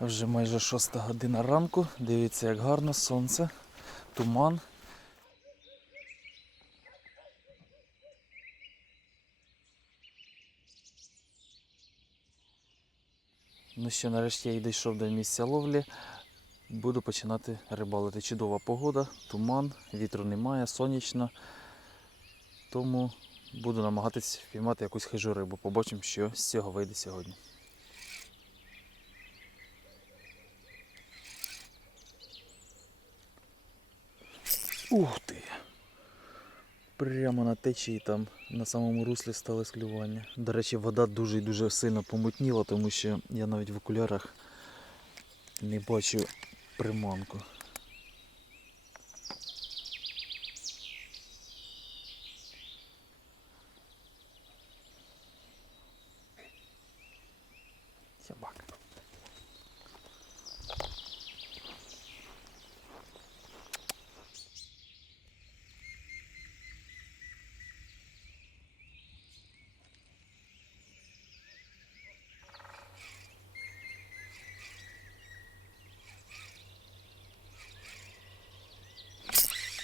Вже майже шоста година ранку. Дивіться, як гарно сонце, туман. Ну що, нарешті я й дійшов до місця ловлі. Буду починати рибалити. Чудова погода, туман, вітру немає, сонячно. Тому буду намагатись впіймати якусь хижу рибу. Побачимо, що з цього вийде сьогодні. Ух ти! Прямо на течії там на самому руслі стали склювання. До речі, вода дуже і дуже сильно помутніла, тому що я навіть в окулярах не бачу приманку.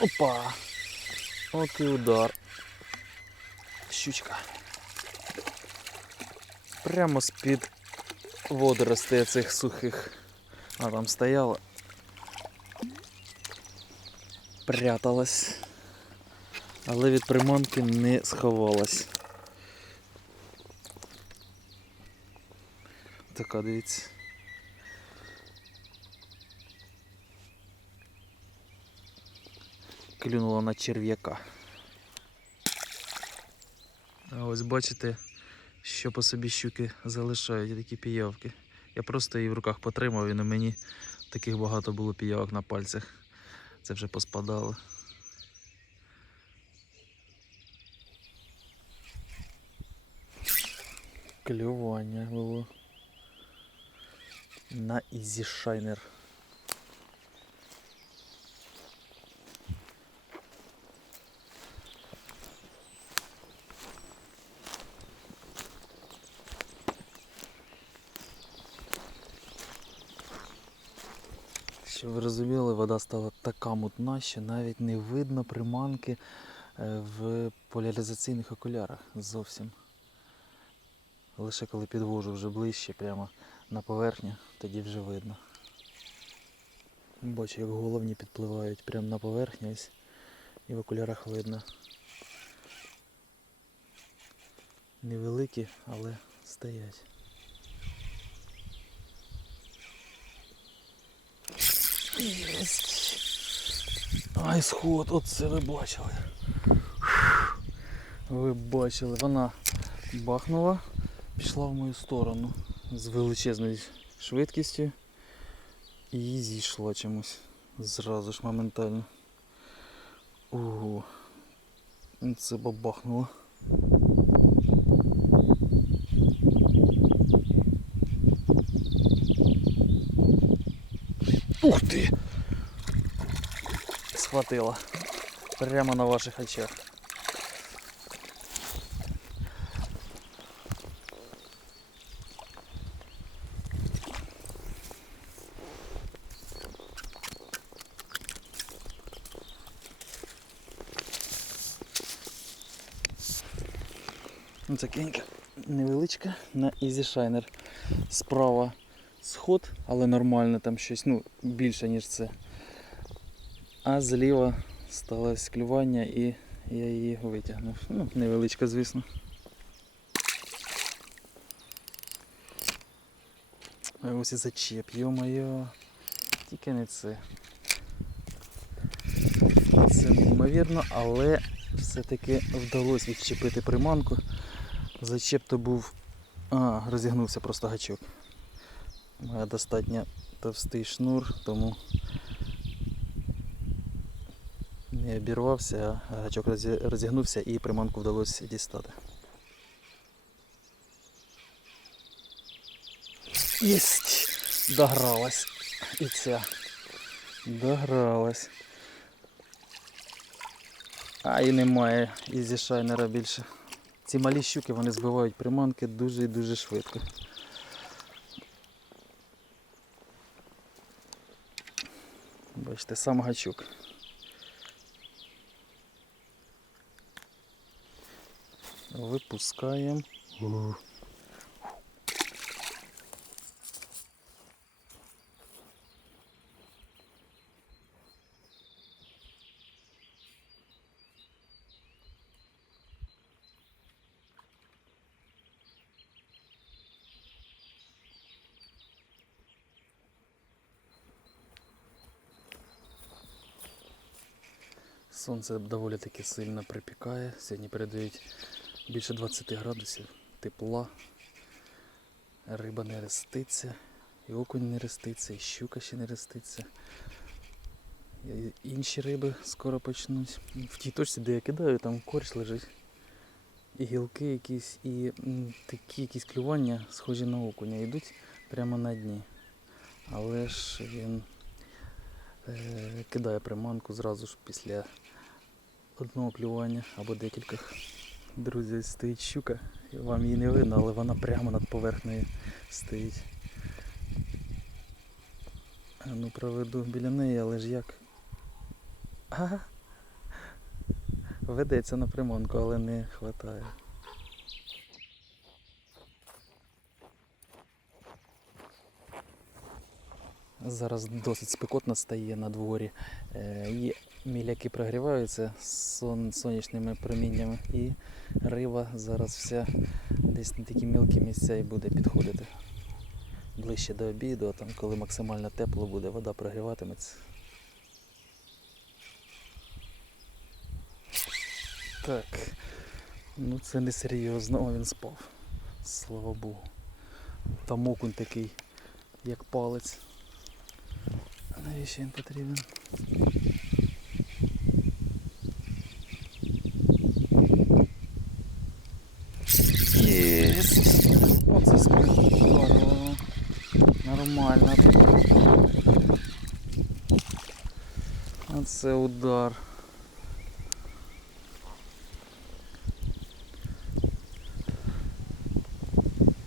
Опа! От і удар. Щучка. Прямо з-під водоростей цих сухих. А там стояла. Пряталась. Але від приманки не сховалась. Така, дивіться. Клюнула на черв'яка. А ось бачите, що по собі щуки залишають такі піявки. Я просто її в руках потримав і на мені таких багато було піявок на пальцях. Це вже поспадало. Клювання було. На Easy Щоб ви розуміли, вода стала така мутна, що навіть не видно приманки е, в поляризаційних окулярах зовсім. Лише коли підвожу вже ближче, прямо на поверхню, тоді вже видно. Бачу, як головні підпливають прямо на поверхню ось, і в окулярах видно. Невеликі, але стоять. Ай, сход, оце ви бачили. Ви бачили, вона бахнула, пішла в мою сторону з величезною швидкістю і зійшла чомусь. Зразу ж моментально. Ого. Це бабахнуло. Ух ти! Схватила. Прямо на ваших очах. Такенька невеличка на Easy Shiner. Справа сход, але нормально там щось, ну, більше, ніж це. А зліва сталося клювання і я її витягнув. Ну, невеличка, звісно. Ось і зачеп, йо-моє. Тільки не це. Це неймовірно, але все-таки вдалося відчепити приманку. Зачеп то був. А, розігнувся просто гачок. Достатньо товстий шнур, тому не обірвався, а гачок розігнувся і приманку вдалося дістати. Єсть! Догралась. І ця. Догралась. А і немає ізі шайнера більше. Ці малі щуки вони збивають приманки дуже і дуже швидко. Бачите, сам гачок. Випускаємо. Сонце доволі таки сильно припікає. Сьогодні передають більше 20 градусів тепла. Риба не реститься, і окунь не реститься, і щука ще не реститься. І інші риби скоро почнуть. В тій точці, де я кидаю, там корч лежить. І гілки якісь, і такі якісь клювання, схожі на окуня, йдуть прямо на дні. Але ж він кидає приманку зразу ж після одного клювання або декількох. Друзі, стоїть щука. Вам її не видно, але вона прямо над поверхнею стоїть. Ну проведу біля неї, але ж як. Ага. Ведеться на приманку, але не хватає. Зараз досить спекотно стає на дворі. Е, міляки прогріваються сон, сонячними проміннями і риба зараз вся десь на такі мілкі місця і буде підходити. Ближче до обіду, а там, коли максимально тепло буде, вода прогріватиметься. Так. Ну це не серйозно, О, він спав. Слава Богу. Там окунь такий, як палець. Навіщо він потрібен? Єсть! Оце співпарило. Нормально. Оце удар.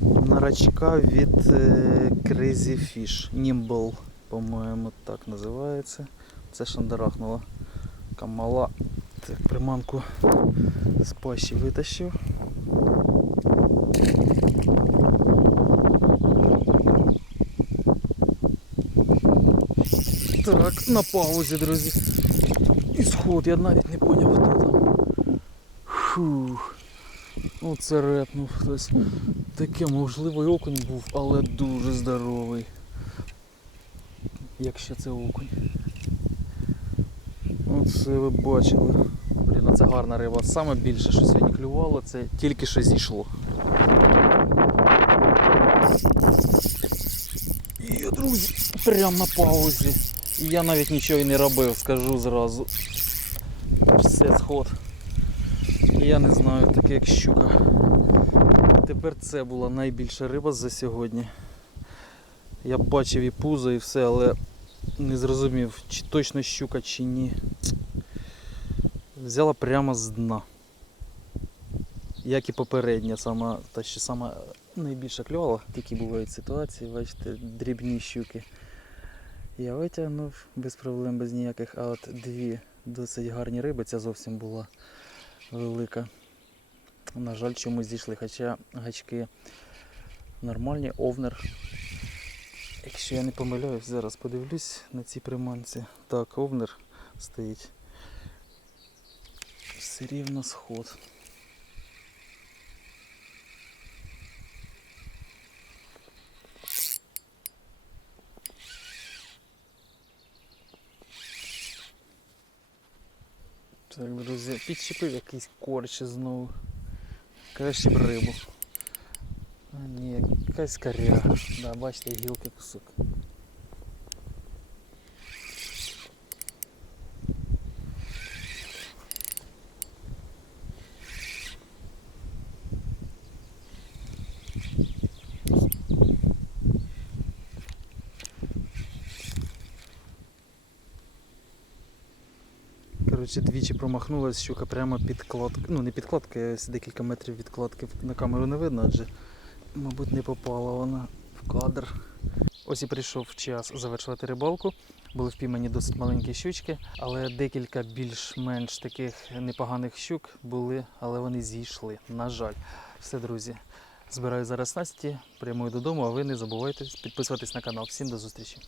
Нарачка від е, Crazy Fish. Nimble, по-моєму, так називається. Це шандарахнула камала. Так, приманку з пащі витащив. Так, на паузі, друзі. Ісход, я навіть не поняв, хто там. Фух. Оце репнув хтось. Таке можливо і окунь був, але дуже здоровий. Якщо це окунь. Оце ви бачили. Блін, ну це гарна риба. Саме більше, що сьогодні клювало, це тільки що зійшло. Є, друзі, прямо на паузі. Я навіть нічого і не робив, скажу зразу. Все сход. Я не знаю, таке як щука. Тепер це була найбільша риба за сьогодні. Я бачив і пузо, і все, але не зрозумів, чи точно щука, чи ні. Взяла прямо з дна. Як і попередня, сама, та що сама найбільша клювала, такі бувають ситуації, бачите, дрібні щуки. Я витягнув без проблем, без ніяких, а от дві досить гарні риби, ця зовсім була велика. На жаль, чомусь зійшли, хоча гачки нормальні, овнер. Якщо я не помиляюсь, зараз подивлюсь на ці приманці. Так, овнер стоїть. Все рівно сход. Так, друзі, підчепив якийсь корч знову. Краще б рибу. А ні, якась коряга. Да, бачите, гілки кусок. Коротше, двічі промахнулась щука прямо під кладку. Ну не під кладки, а декілька метрів від кладки на камеру не видно, адже, мабуть, не попала вона в кадр. Ось і прийшов час завершувати рибалку. були впіймані досить маленькі щучки, але декілька більш-менш таких непоганих щук були, але вони зійшли. На жаль, все, друзі. Збираю зараз Насті, прямую додому, а ви не забувайте підписуватись на канал. Всім до зустрічі!